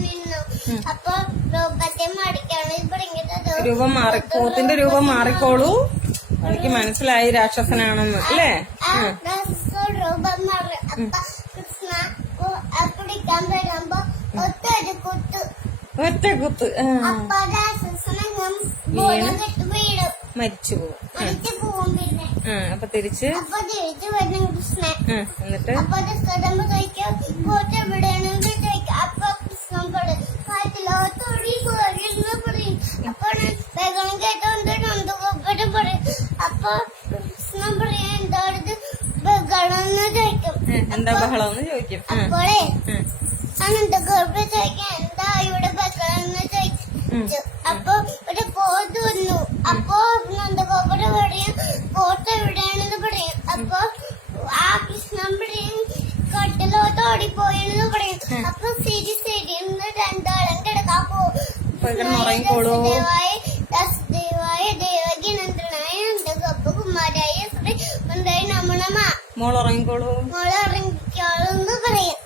നിന്നു. അപ്പൊ രൂപത്തെ മടിക്കാണ് രൂപം മാറി, പോത്തിന്റെ രൂപം മാറിക്കോളൂ. എനിക്ക് മനസ്സിലായി രാക്ഷസനാണെന്ന് അല്ലേ? രൂപം മാറി. അപ്പൊ കൃഷ്ണ പിടിക്കാൻ വരുമ്പോ ഒറ്റ കുത്ത്. അപ്പൊ രാക്ഷസനങ്ങും വീടും മരിച്ചു പോകും. പിന്നെ അപ്പൊ തിരിച്ച് വരും കൃഷ്ണൻ. എന്നിട്ട് അപ്പൊ സ്ഥലം ചോദിക്കാം പോത്ത് എവിടെയാണെന്ന് ചോദിക്കാം. അപ്പൊ കൃഷ്ണൻ പറയും കാറ്റിലോത്തോടി പോരെന്ന് പറയും. അപ്പൊ വേഗം കേട്ടോണ്ട് നന്ദഗോപുരം പറയും. അപ്പൊ കൃഷ്ണൻ പറയാ എന്താണിത് ബഹളമെന്ന് ചോദിക്കും. എന്താ ബഹളം ചോദിക്കും. അപ്പോളേ നന്ദഗോപുരം ചോദിക്കാം എന്താ ഇവിടെ ബഹളമെന്ന് ചോദിച്ചു. അപ്പൊ ഒരു പോത്ത് വന്നു. അപ്പൊ നന്ദഗോപുരം പറയും പോത്ത് എവിടെയാണെന്ന് പറയും. അപ്പൊ ആ കൃഷ്ണൻ പറയും കട്ടിലോട്ട് ഓടിപ്പോയെന്ന് പറയും. അപ്പൊ ശരി ശരി എന്ന് രണ്ടാളും കിടക്കാൻ പോകും. ദേവായ ദേവകി നന്ദനായ നന്ദഗോപ കുമാരായ ശ്രീ നമ്മളെ മോൾ ഉറങ്ങിക്കോളൂ. മോളെ ഇറങ്ങിക്കോളൂ എന്ന് പറയും.